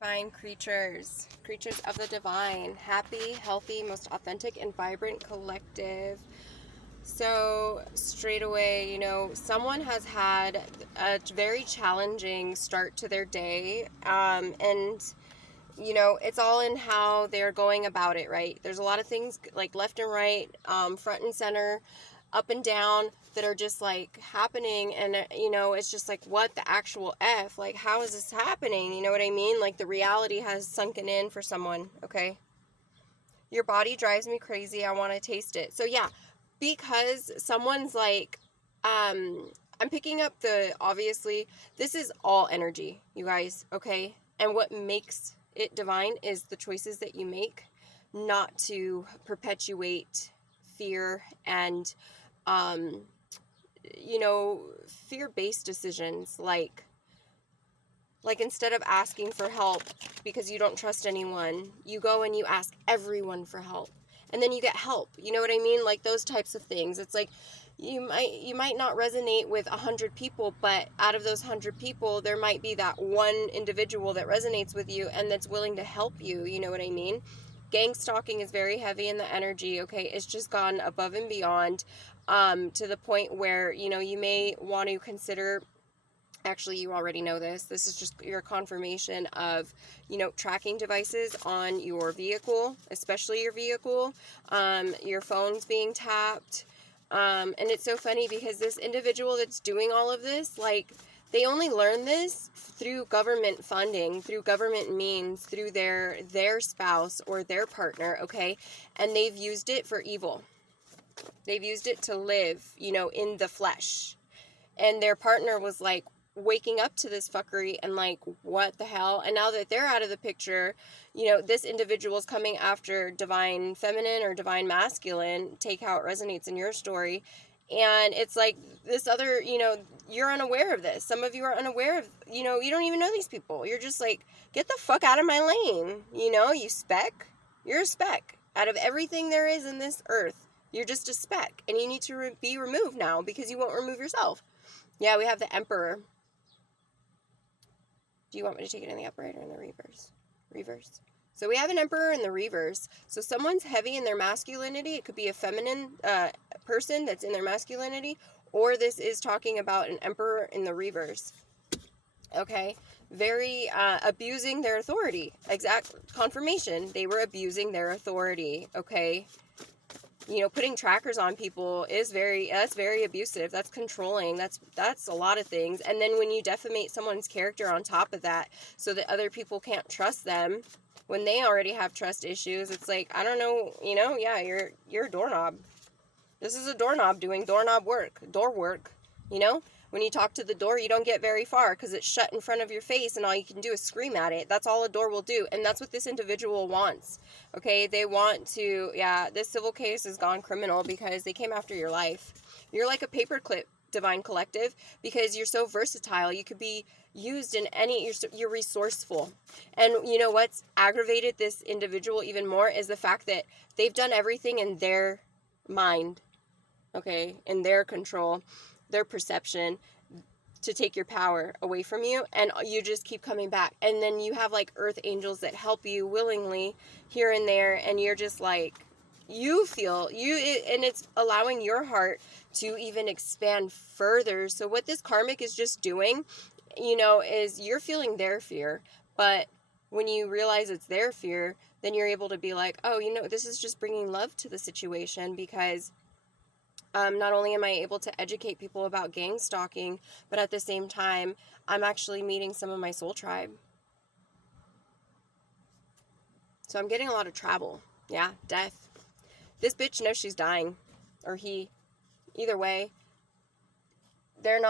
Divine creatures, creatures of the divine, happy, healthy, most authentic, and vibrant collective. So, straight away, someone has had a very challenging start to their day. And it's all in how they're going about it, right? There's a lot of things like left and right, front and center, up and down that are just like happening. And, it's just like, what the actual F? Like, how is this happening? You know what I mean? Like, the reality has sunken in for someone, okay? Your body drives me crazy. I want to taste it. So, yeah, because someone's like, I'm picking up obviously, this is all energy, you guys, okay? And what makes it divine is the choices that you make, not to perpetuate fear and, um, fear-based decisions. Like instead of asking for help because you don't trust anyone, you go and you ask everyone for help. And then you get help. You know what I mean? Like those types of things. It's like you might not resonate with 100 people, but out of those 100 people, there might be that one individual that resonates with you and that's willing to help you. You know what I mean? Gang stalking is very heavy in the energy, okay? It's just gone above and beyond, to the point where, you may want to consider. Actually, you already know this. This is just your confirmation of, tracking devices on your vehicle, especially your vehicle, your phone's being tapped. And it's so funny because this individual that's doing all of this, like, they only learn this through government funding, through government means, through their spouse or their partner, okay? And they've used it for evil. They've used it to live, in the flesh. And their partner was like, waking up to this fuckery and like, what the hell? And now that they're out of the picture, this individual is coming after divine feminine or divine masculine. Take how it resonates in your story. And it's like this other, you're unaware of this. Some of you are unaware of, you don't even know these people. You're just like, get the fuck out of my lane. You speck. You're a speck. Out of everything there is in this earth, you're just a speck. And you need to be removed now because you won't remove yourself. Yeah, we have the Emperor. Do you want me to take it in the upright or in the reverse? Reverse. So we have an Emperor in the reverse. So someone's heavy in their masculinity. It could be a feminine person that's in their masculinity, or this is talking about an Emperor in the reverse. Okay? Very abusing their authority. Exact confirmation. They were abusing their authority. Okay? Putting trackers on people that's very abusive. That's controlling. That's a lot of things. And then when you defamate someone's character on top of that so that other people can't trust them when they already have trust issues, it's like, I don't know, yeah, you're a doorknob. This is a doorknob doing door work. When you talk to the door, you don't get very far because it's shut in front of your face and all you can do is scream at it. That's all a door will do. And that's what this individual wants. Okay, they want to, yeah, this civil case has gone criminal because they came after your life. You're like a paperclip, divine collective, because you're so versatile. You could be used in you're resourceful. And what's aggravated this individual even more is the fact that they've done everything in their mind, okay, in their control, their perception, to take your power away from you, and you just keep coming back. And then you have like earth angels that help you willingly here and there, and you're just like, you feel and it's allowing your heart to even expand further. So what this karmic is just doing, is you're feeling their fear, but when you realize it's their fear, then you're able to be like, oh, this is just bringing love to the situation, because not only am I able to educate people about gang stalking, but at the same time, I'm actually meeting some of my soul tribe. So I'm getting a lot of travel. Yeah, death. This bitch knows she's dying. Or he. Either way. They're a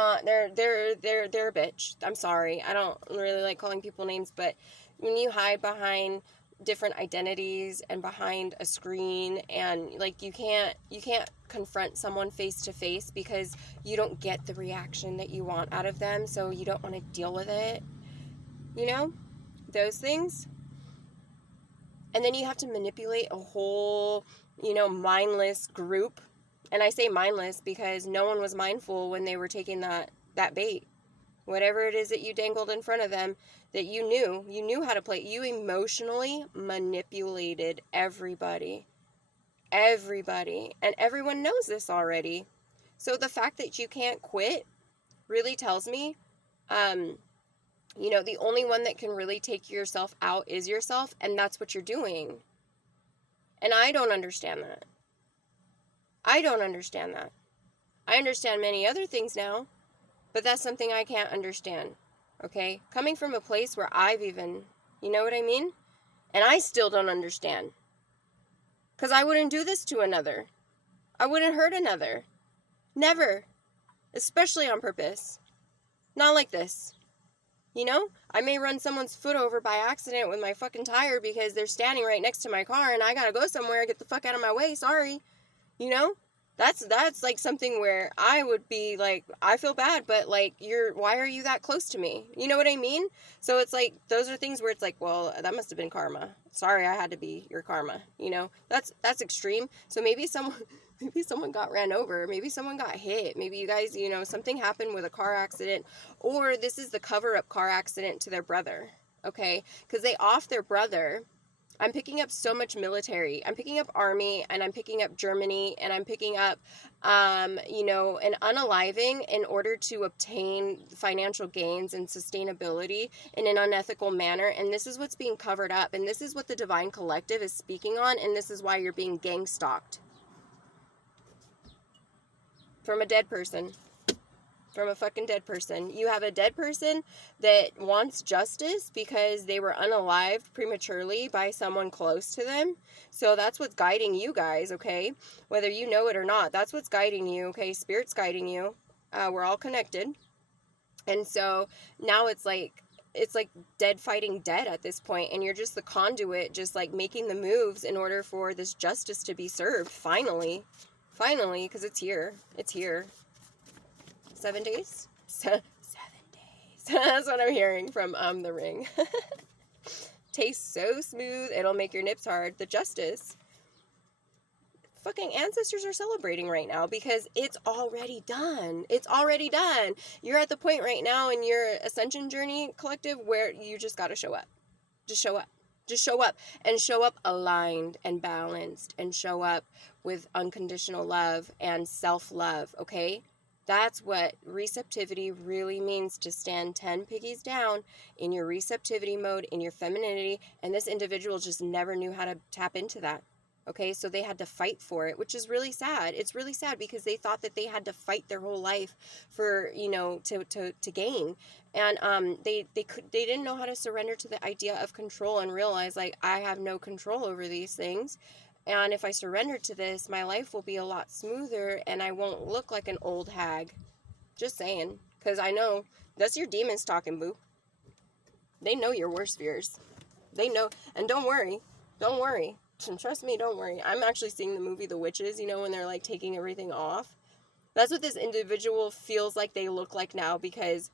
bitch. I'm sorry. I don't really like calling people names, but when you hide behind different identities and behind a screen, and like you can't confront someone face to face because you don't get the reaction that you want out of them, so you don't want to deal with it, those things. And then you have to manipulate a whole, mindless group. And I say mindless because no one was mindful when they were taking that bait. Whatever it is that you dangled in front of them, that you knew how to play. You emotionally manipulated everybody. Everybody. And everyone knows this already. So the fact that you can't quit really tells me, the only one that can really take yourself out is yourself, and that's what you're doing. And I don't understand that. I don't understand that. I understand many other things now, but that's something I can't understand. Okay? Coming from a place where I've even, you know what I mean? And I still don't understand. Because I wouldn't do this to another. I wouldn't hurt another. Never. Especially on purpose. Not like this. I may run someone's foot over by accident with my fucking tire because they're standing right next to my car and I gotta go somewhere, get the fuck out of my way, sorry. That's like something where I would be like, I feel bad, but like, why are you that close to me? You know what I mean? So it's like, those are things where it's like, well, that must have been karma. Sorry, I had to be your karma. That's extreme. So maybe someone got ran over. Maybe someone got hit. Maybe you guys, something happened with a car accident, or this is the cover-up car accident to their brother. Okay? Because they off their brother. I'm picking up so much military. I'm picking up Army, and I'm picking up Germany, and I'm picking up, an unaliving in order to obtain financial gains and sustainability in an unethical manner. And this is what's being covered up. And this is what the Divine Collective is speaking on. And this is why you're being gang stalked. From a dead person. From a fucking dead person. You have a dead person that wants justice because they were unalived prematurely by someone close to them. So that's what's guiding you guys, okay? Whether you know it or not, that's what's guiding you, okay? Spirit's guiding you. We're all connected. And so now it's like dead fighting dead at this point, and you're just the conduit, just like making the moves in order for this justice to be served. Finally, because it's here. 7 days? 7 days. That's what I'm hearing from The Ring. Tastes so smooth, it'll make your nips hard. The justice. Fucking ancestors are celebrating right now because it's already done. It's already done. You're at the point right now in your ascension journey, collective, where you just gotta show up. Just show up. Just show up. And show up aligned and balanced. And show up with unconditional love and self-love, okay? That's what receptivity really means, to stand 10 piggies down in your receptivity mode, in your femininity, and this individual just never knew how to tap into that. Okay, so they had to fight for it, which is really sad. It's really sad because they thought that they had to fight their whole life for, to gain. And they didn't know how to surrender to the idea of control and realize, like, I have no control over these things. And if I surrender to this, my life will be a lot smoother and I won't look like an old hag. Just saying. Because I know that's your demons talking, boo. They know your worst fears. They know. And don't worry. Don't worry. Trust me, don't worry. I'm actually seeing the movie The Witches, when they're like taking everything off. That's what this individual feels like they look like now, because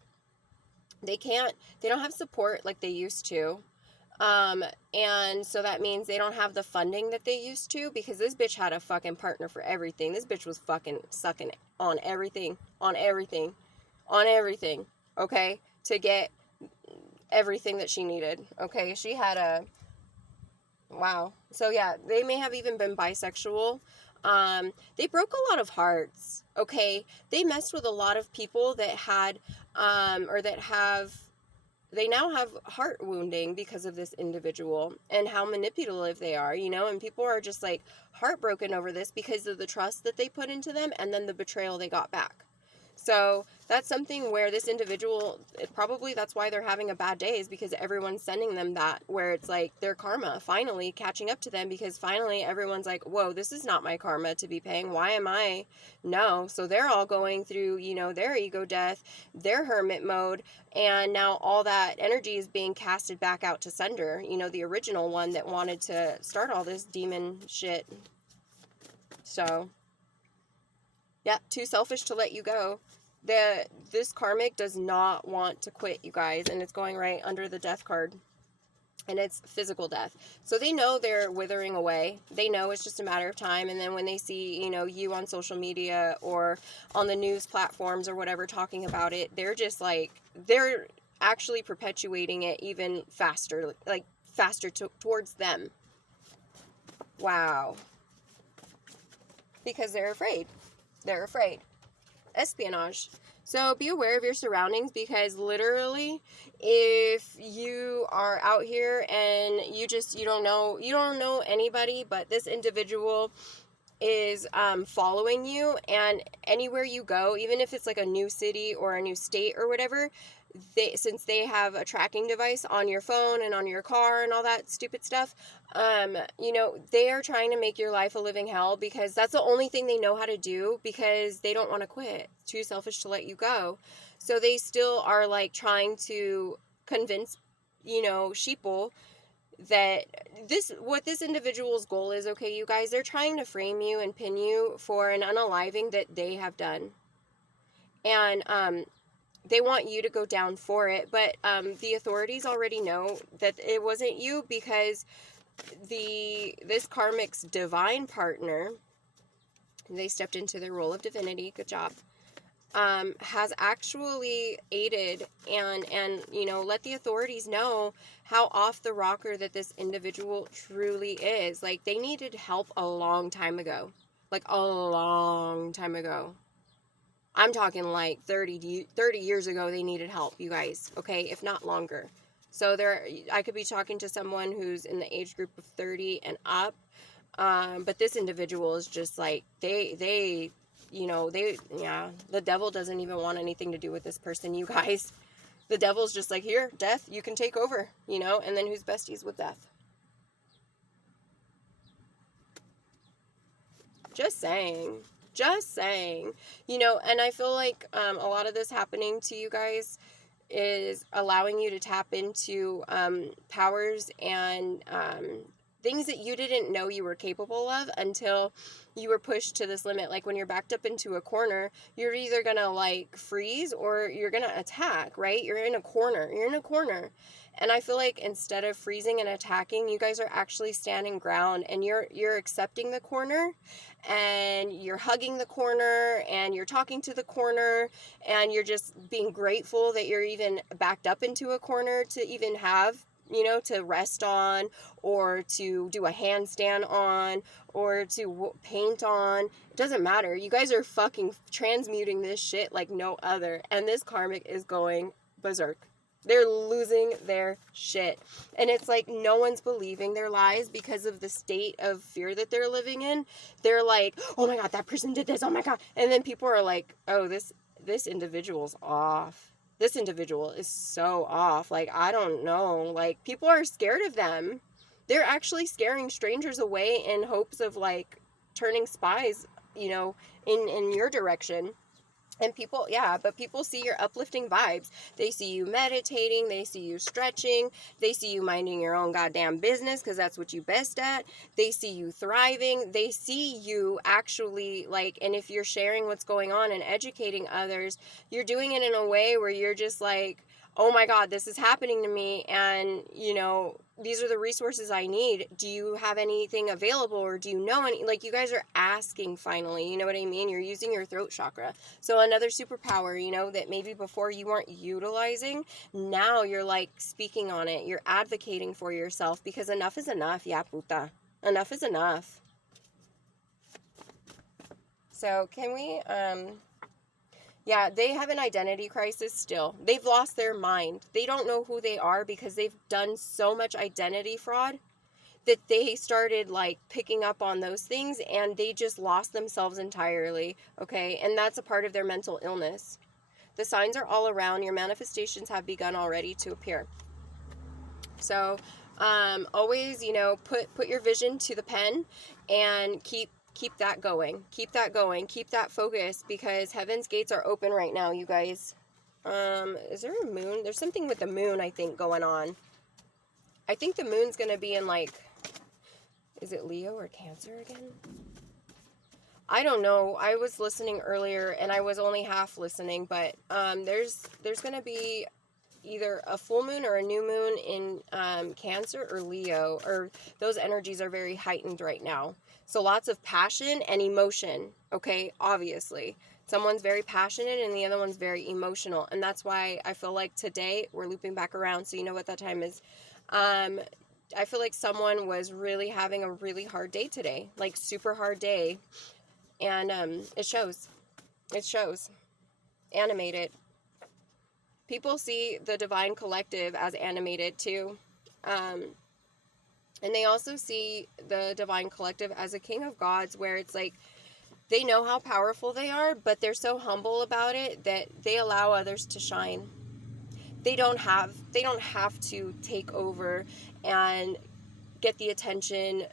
they don't have support like they used to. And so that means they don't have the funding that they used to, because this bitch had a fucking partner for everything. This bitch was fucking sucking on everything, okay, to get everything that she needed, okay? She had wow. So yeah, they may have even been bisexual. They broke a lot of hearts, okay? They messed with a lot of people that had, they now have heart wounding because of this individual and how manipulative they are, and people are just like heartbroken over this because of the trust that they put into them and then the betrayal they got back. So that's something where this individual, that's why they're having a bad day, is because everyone's sending them that, where it's like their karma finally catching up to them, because finally everyone's like, whoa, this is not my karma to be paying. Why am I? No. So they're all going through, their ego death, their hermit mode, and now all that energy is being casted back out to sender, the original one that wanted to start all this demon shit. So yeah, too selfish to let you go. This karmic does not want to quit, you guys, and it's going right under the death card. And it's physical death. So they know they're withering away. They know it's just a matter of time. And then when they see, you on social media or on the news platforms or whatever talking about it, they're just like, actually perpetuating it even faster, like faster towards them. Wow. Because they're afraid. They're afraid. Espionage. So be aware of your surroundings, because literally, if you are out here and you don't know anybody, but this individual is following you, and anywhere you go, even if it's like a new city or a new state or whatever, since they have a tracking device on your phone and on your car and all that stupid stuff, they are trying to make your life a living hell, because that's the only thing they know how to do, because they don't want to quit. Too selfish to let you go. So they still are like trying to convince, sheeple that what this individual's goal is. Okay, you guys, they're trying to frame you and pin you for an unaliving that they have done. And they want you to go down for it, but the authorities already know that it wasn't you, because this karmic's divine partner, they stepped into their role of divinity, good job, has actually aided and let the authorities know how off the rocker that this individual truly is. Like, they needed help a long time ago. Like, a long time ago. I'm talking like 30 years ago they needed help, you guys, okay, if not longer. So I could be talking to someone who's in the age group of 30 and up, but this individual is just like, the devil doesn't even want anything to do with this person, you guys. The devil's just like, here, death, you can take over, and then who's besties with death? Just saying. And I feel like a lot of this happening to you guys is allowing you to tap into powers and things that you didn't know you were capable of until you were pushed to this limit. Like, when you're backed up into a corner, you're either gonna like freeze or you're gonna attack, right? You're in a corner. And I feel like instead of freezing and attacking, you guys are actually standing ground, and you're accepting the corner, and you're hugging the corner, and you're talking to the corner, and you're just being grateful that you're even backed up into a corner to even have, to rest on, or to do a handstand on, or to paint on. It doesn't matter. You guys are fucking transmuting this shit like no other, and this karmic is going berserk. They're losing their shit. And it's like no one's believing their lies because of the state of fear that they're living in. They're like, oh my God, that person did this. Oh my God. And then people are like, oh, this individual's off. This individual is so off. Like, I don't know. Like, people are scared of them. They're actually scaring strangers away in hopes of like turning spies, in your direction. And people see your uplifting vibes. They see you meditating. They see you stretching. They see you minding your own goddamn business, because that's what you best at. They see you thriving. They see you actually, like, and if you're sharing what's going on and educating others, you're doing it in a way where you're just like, oh my God, this is happening to me, and, these are the resources I need. Do you have anything available, or do you know any? Like, you guys are asking finally, you know what I mean? You're using your throat chakra. So another superpower, that maybe before you weren't utilizing, now you're like speaking on it. You're advocating for yourself, because enough is enough, ya puta. Enough is enough. So can we, yeah, they have an identity crisis still. They've lost their mind. They don't know who they are, because they've done so much identity fraud that they started like picking up on those things, and they just lost themselves entirely, okay? And that's a part of their mental illness. The signs are all around. Your manifestations have begun already to appear. So always, put your vision to the pen, and keep that going. Keep that focus, because heaven's gates are open right now, you guys. Is there a moon? There's something with the moon, I think, going on. I think the moon's going to be in like, is it Leo or Cancer again? I don't know. I was listening earlier, and I was only half listening, but there's going to be either a full moon or a new moon in Cancer or Leo, or those energies are very heightened right now. So lots of passion and emotion, okay? Obviously. Someone's very passionate and the other one's very emotional. And that's why I feel like today, we're looping back around, so you know what that time is. I feel like someone was really having a really hard day today, like super hard day. And it shows. It shows. Animated. People see the divine collective as animated too. And they also see the divine collective as a king of gods, where it's like they know how powerful they are, but they're so humble about it that they allow others to shine. They don't have to take over and get the attention.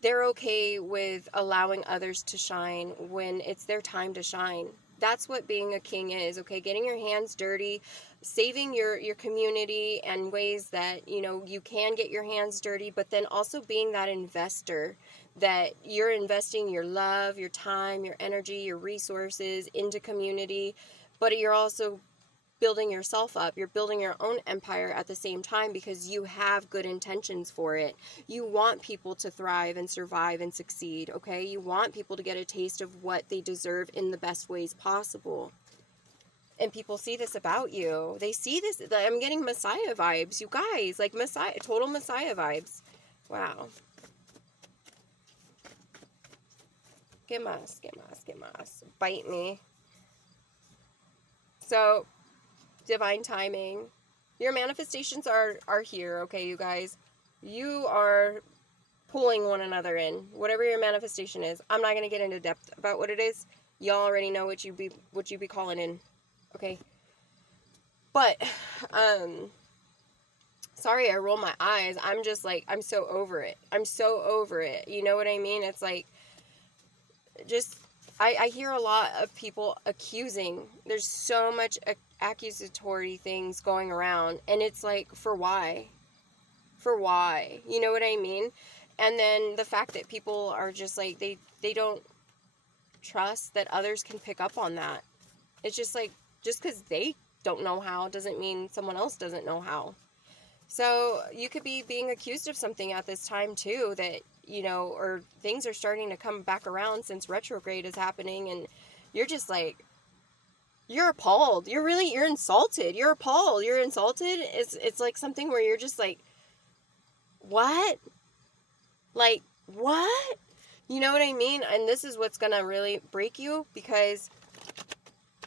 They're okay with allowing others to shine when it's their time to shine. That's what being a king is, okay? Getting your hands dirty, saving your community and ways that, you know, you can get your hands dirty, but then also being that investor, that you're investing your love, your time, your energy, your resources into community, but you're also building yourself up. You're building your own empire at the same time because you have good intentions for it. You want people to thrive and survive and succeed, okay? You want people to get a taste of what they deserve in the best ways possible. And people see this about you. They see this. I'm getting Messiah vibes, you guys. Like Messiah, total Messiah vibes. Wow. Que más, que más, que más. Bite me. So, divine timing. Your manifestations are here, okay, you guys? You are pulling one another in. Whatever your manifestation is. I'm not going to get into depth about what it is. Y'all already know what you be calling in. Okay? But sorry I roll my eyes. I'm just like, I'm so over it. I'm so over it. You know what I mean? It's like, just, I hear a lot of people accusing. There's so much accusatory things going around. And it's like, for why? For why? You know what I mean? And then the fact that people are just like, they don't trust that others can pick up on that. It's just like, just because they don't know how doesn't mean someone else doesn't know how. So you could be being accused of something at this time too, that, you know, or things are starting to come back around since retrograde is happening, and you're just like, you're appalled. You're insulted. You're appalled. You're insulted. It's like something where you're just like, what? Like, what? You know what I mean? And this is what's gonna really break you, because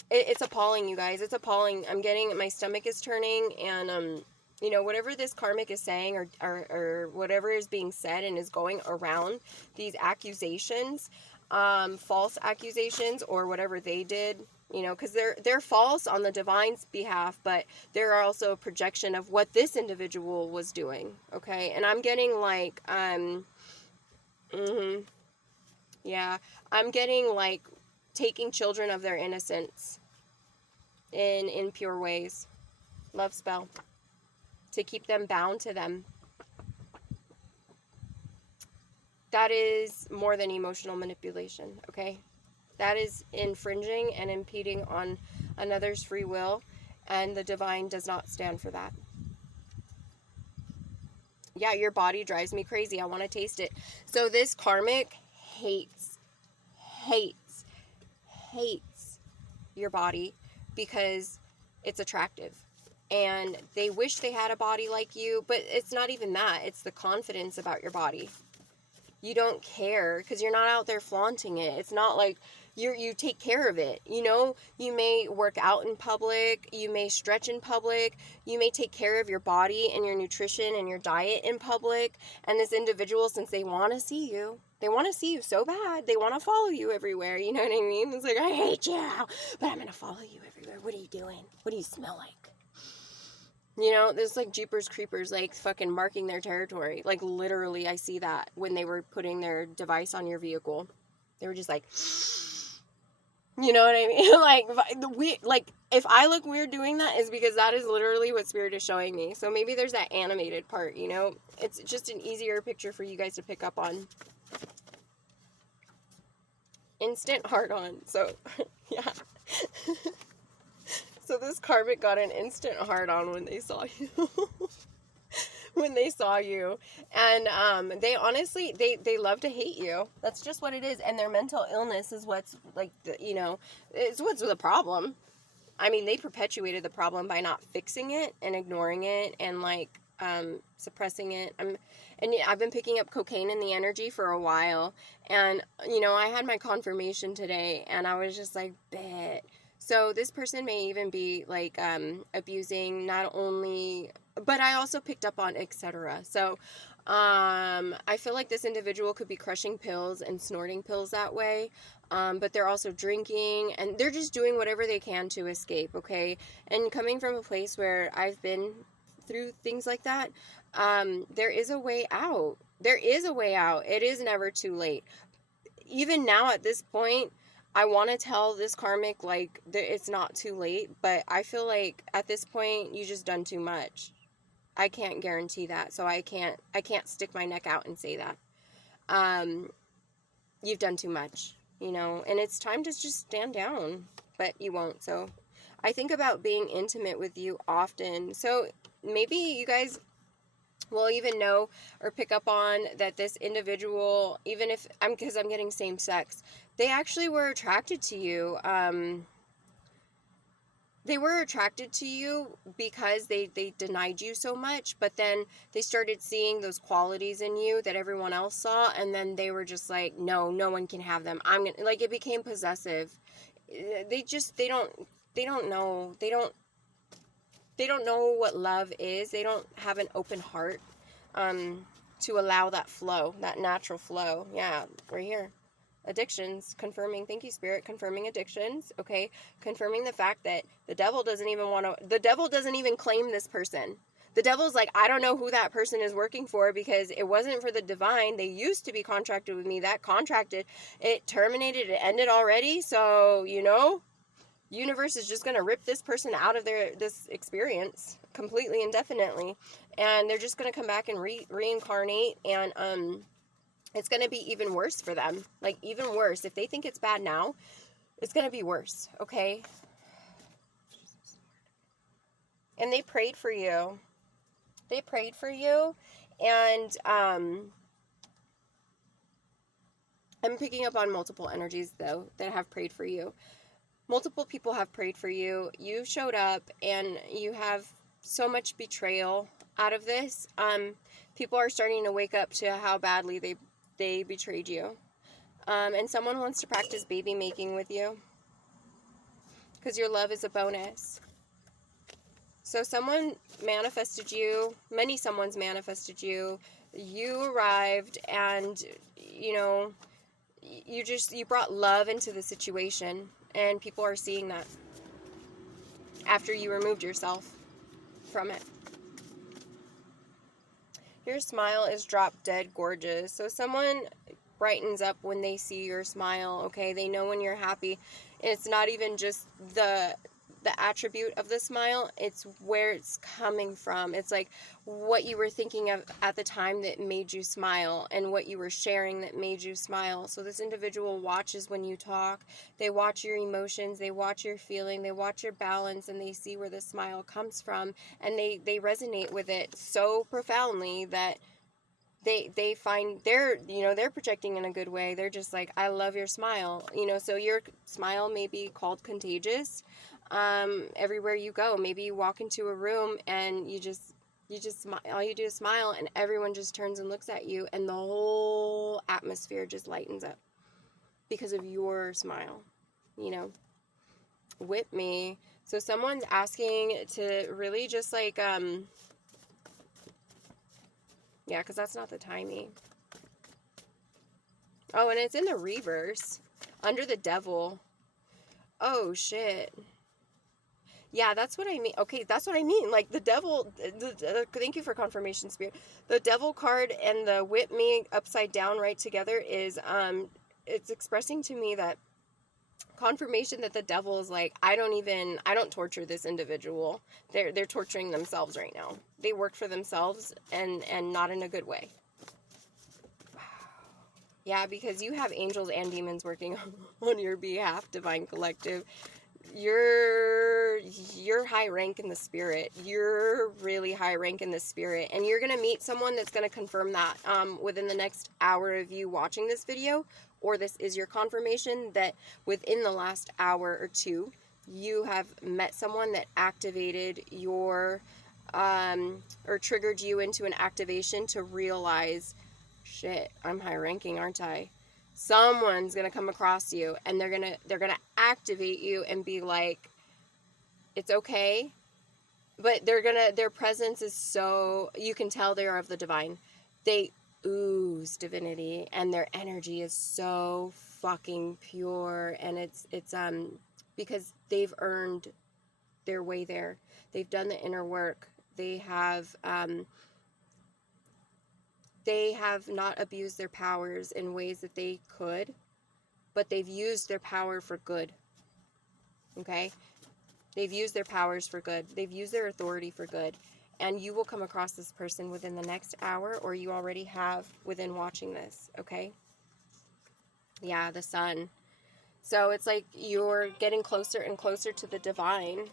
it's appalling, you guys. It's appalling. I'm getting, my stomach is turning, and you know, whatever this karmic is saying, or whatever is being said and is going around, these accusations, false accusations, or whatever they did, you know, because they're false on the divine's behalf, but they're also a projection of what this individual was doing, okay? And I'm getting like, yeah, I'm getting like taking children of their innocence in impure ways. Love spell. To keep them bound to them. That is more than emotional manipulation, okay? That is infringing and impeding on another's free will, and the divine does not stand for that. Yeah, your body drives me crazy. I want to taste it. So this karmic hates your body because it's attractive. And they wish they had a body like you, but it's not even that. It's the confidence about your body. You don't care because you're not out there flaunting it. It's not like you take care of it. You know, you may work out in public. You may stretch in public. You may take care of your body and your nutrition and your diet in public. And this individual, since they want to see you, they want to see you so bad. They want to follow you everywhere. You know what I mean? It's like, I hate you, but I'm going to follow you everywhere. What are you doing? What do you smell like? You know, there's like Jeepers Creepers, like fucking marking their territory. Like literally, I see that when they were putting their device on your vehicle. They were just like, you know what I mean? Like, if I look weird doing that, is because that is literally what Spirit is showing me. So maybe there's that animated part, you know? It's just an easier picture for you guys to pick up on. Instant hard on. So, yeah. So this karmic got an instant hard on when they saw you. when they saw you. And they honestly, they love to hate you. That's just what it is. And their mental illness is what's like, it's what's the problem. I mean, they perpetuated the problem by not fixing it and ignoring it and like suppressing it. And I've been picking up cocaine in the energy for a while, and I had my confirmation today, and I was just like, bet. So this person may even be like abusing not only, but I also picked up on etc. So I feel like this individual could be crushing pills and snorting pills that way. But they're also drinking, and they're just doing whatever they can to escape, okay? And coming from a place where I've been through things like that, there is a way out. There is a way out. It is never too late. Even now at this point, I want to tell this karmic, like, it's not too late, but I feel like at this point, you just done too much. I can't guarantee that, so I can't stick my neck out and say that. You've done too much. And it's time to just stand down, but you won't. So I think about being intimate with you often. So maybe you guys will even know or pick up on that this individual, even if because I'm getting same sex, they actually were attracted to you. They were attracted to you because they denied you so much, but then they started seeing those qualities in you that everyone else saw, and then they were just like, no one can have them. Like, it became possessive. They don't know. They don't know what love is. They don't have an open heart to allow that flow, that natural flow. Yeah, right here. Addictions, confirming, thank you, Spirit, confirming addictions, okay? Confirming the fact that the devil doesn't even claim this person. The devil's like, I don't know who that person is working for, because it wasn't for the divine. They used to be contracted with me. That contracted, it terminated, it ended already. So, universe is just going to rip this person out of this experience completely, indefinitely. And they're just going to come back and reincarnate, and, it's going to be even worse for them. Like, even worse. If they think it's bad now, it's going to be worse, okay? And they prayed for you. They prayed for you. And I'm picking up on multiple energies, though, that have prayed for you. Multiple people have prayed for you. You showed up, and you have so much betrayal out of this. People are starting to wake up to how badly they betrayed you. And someone wants to practice baby making with you, because your love is a bonus. So someone manifested you. Many someone's manifested you. You arrived, and, you brought love into the situation. And people are seeing that after you removed yourself from it. Your smile is drop dead gorgeous. So someone brightens up when they see your smile, okay? They know when you're happy. It's not even just the attribute of the smile, it's where it's coming from. It's like what you were thinking of at the time that made you smile, and what you were sharing that made you smile. So this individual watches when you talk. They watch your emotions, they watch your feeling, they watch your balance, and they see where the smile comes from, and they resonate with it so profoundly that they find they're projecting in a good way. They're just like, I love your smile. So your smile may be called contagious. Everywhere you go, maybe you walk into a room and you just smile. All you do is smile, and everyone just turns and looks at you, and the whole atmosphere just lightens up because of your smile. Whip me. So someone's asking to really just like yeah, because that's not the timing. Oh, and it's in the reverse under the devil. Oh shit. Yeah, that's what I mean. Okay, that's what I mean. Like, the devil, thank you for confirmation, Spirit. The devil card and the whip me upside down right together is, it's expressing to me that confirmation that the devil is like, I don't torture this individual. They're torturing themselves right now. They work for themselves, and not in a good way. Yeah, because you have angels and demons working on your behalf, Divine Collective. you're high rank in the spirit. You're really high rank in the spirit, and you're gonna meet someone that's gonna confirm that within the next hour of you watching this video, or this is your confirmation that within the last hour or two you have met someone that activated your or triggered you into an activation to realize, shit, I'm high ranking, aren't I? Someone's gonna come across you and they're gonna activate you and be like, it's okay. But their presence is so, you can tell they are of the divine. They ooze divinity, and their energy is so fucking pure, and it's because they've earned their way there. They've done the inner work. They have not abused their powers in ways that they could, but they've used their power for good. Okay? They've used their powers for good. They've used their authority for good. And you will come across this person within the next hour, or you already have within watching this. Okay? Yeah, the sun. So it's like you're getting closer and closer to the divine.